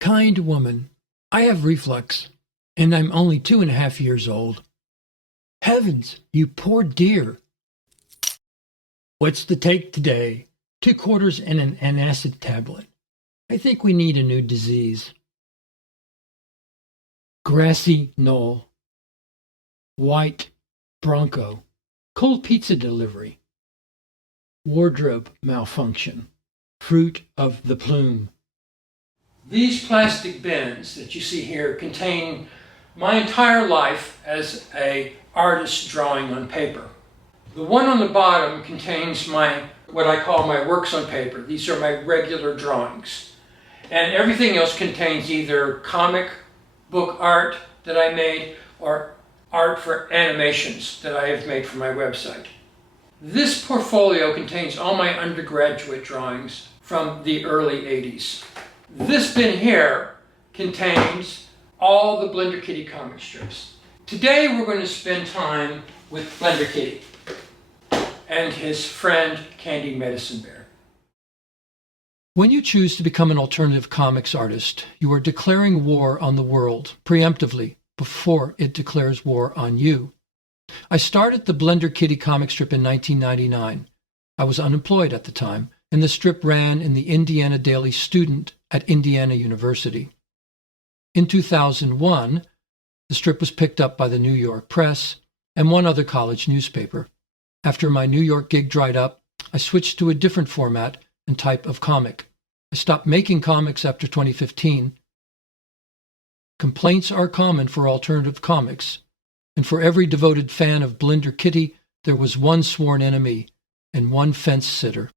Kind woman, I have reflux, and I'm only 2.5 years old. Heavens, you poor dear. What's the take today? 2 quarters and an antacid tablet. I think we need a new disease. Grassy knoll. White bronco. Cold pizza delivery. Wardrobe malfunction. Fruit of the plume. These plastic bins that you see here contain my entire life as an artist drawing on paper. The one on the bottom contains what I call my works on paper. These are my regular drawings. And everything else contains either comic book art that I made or art for animations that I have made for my website. This portfolio contains all my undergraduate drawings from the early 80s. This bin here contains all the Blender Kitty comic strips. Today we're going to spend time with Blender Kitty and his friend Candy Medicine Bear. When you choose to become an alternative comics artist, you are declaring war on the world preemptively before it declares war on you. I started the Blender Kitty comic strip in 1999. I was unemployed at the time, and the strip ran in the Indiana Daily Student at Indiana University. In 2001, the strip was picked up by the New York Press and one other college newspaper. After my New York gig dried up, I switched to a different format and type of comic. I stopped making comics after 2015. Complaints are common for alternative comics, and for every devoted fan of Blender Kitty, there was one sworn enemy and one fence sitter.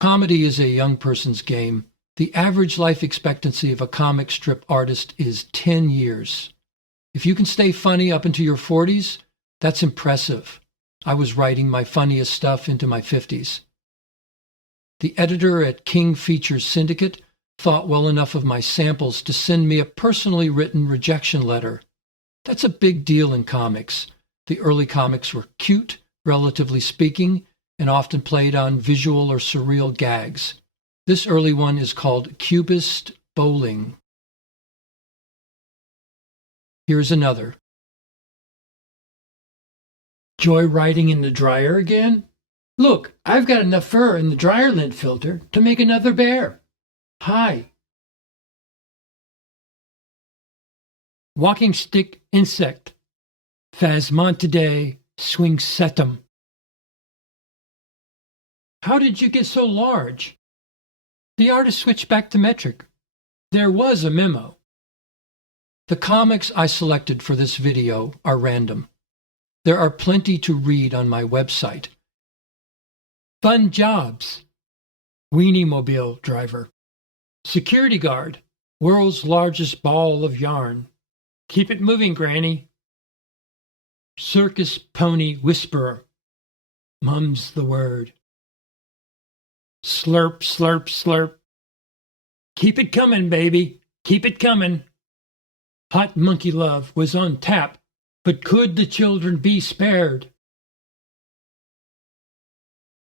Comedy is a young person's game. The average life expectancy of a comic strip artist is 10 years. If you can stay funny up into your 40s, that's impressive. I was writing my funniest stuff into my 50s. The editor at King Features Syndicate thought well enough of my samples to send me a personally written rejection letter. That's a big deal in comics. The early comics were cute, relatively speaking, and often played on visual or surreal gags. This early one is called Cubist Bowling. Here's another. Joy riding in the dryer again? Look, I've got enough fur in the dryer lint filter to make another bear. Hi. Walking stick insect. Phasmontidae swingsetum. How did you get so large? The artist switched back to metric. There was a memo. The comics I selected for this video are random. There are plenty to read on my website. Fun jobs. Weenie mobile driver. Security guard. World's largest ball of yarn. Keep it moving, Granny. Circus pony whisperer. Mum's the word. Slurp, slurp, slurp. Keep it coming, baby. Keep it coming. Hot monkey love was on tap, but could the children be spared?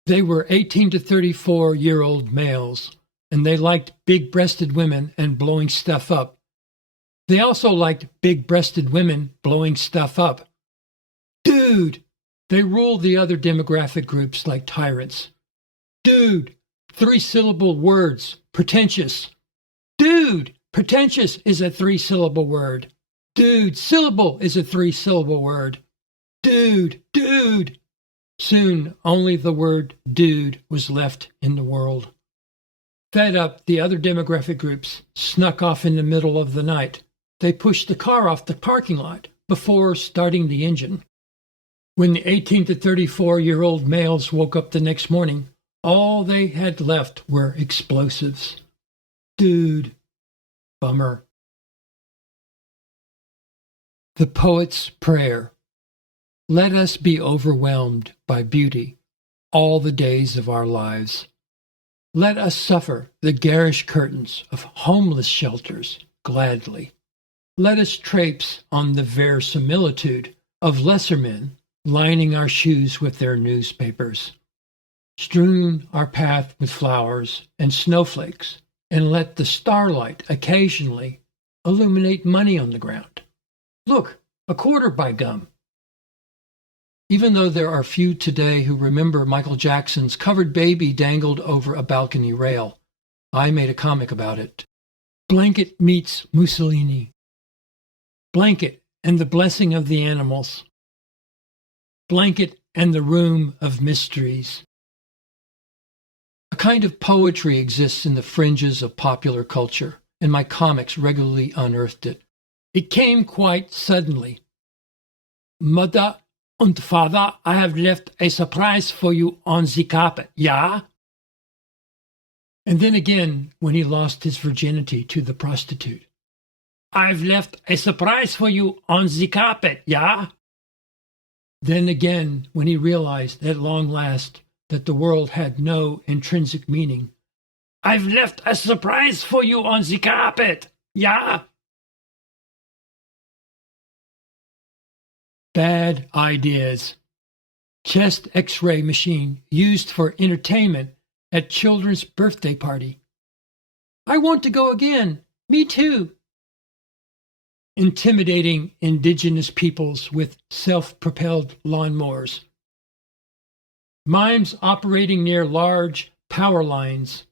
They were 18 to 34-year-old males, and they liked big-breasted women and blowing stuff up. They also liked big-breasted women blowing stuff up. Dude! They ruled the other demographic groups like tyrants. Dude! 3-syllable words. Pretentious. Dude! Pretentious is a 3-syllable word. Dude! Syllable is a 3-syllable word. Dude! Dude! Soon, only the word dude was left in the world. Fed up, the other demographic groups snuck off in the middle of the night. They pushed the car off the parking lot before starting the engine. When the 18 to 34-year-old males woke up the next morning, all they had left were explosives. Dude. Bummer. The Poet's Prayer. Let us be overwhelmed by beauty all the days of our lives. Let us suffer the garish curtains of homeless shelters gladly. Let us traipse on the verisimilitude of lesser men lining our shoes with their newspapers. Strewn our path with flowers and snowflakes and let the starlight occasionally illuminate money on the ground. Look, a quarter by gum. Even though there are few today who remember Michael Jackson's covered baby dangled over a balcony rail, I made a comic about it. Blanket meets Mussolini. Blanket and the blessing of the animals. Blanket and the room of mysteries. A kind of poetry exists in the fringes of popular culture, and my comics regularly unearthed it. It came quite suddenly. Mother and father, I have left a surprise for you on the carpet, yeah? And then again, when he lost his virginity to the prostitute. I've left a surprise for you on the carpet, yeah? Then again, when he realized at long last that the world had no intrinsic meaning. I've left a surprise for you on the carpet, yeah? Bad ideas. Chest X-ray machine used for entertainment at children's birthday party. I want to go again. Me too. Intimidating indigenous peoples with self-propelled lawnmowers. Mimes operating near large power lines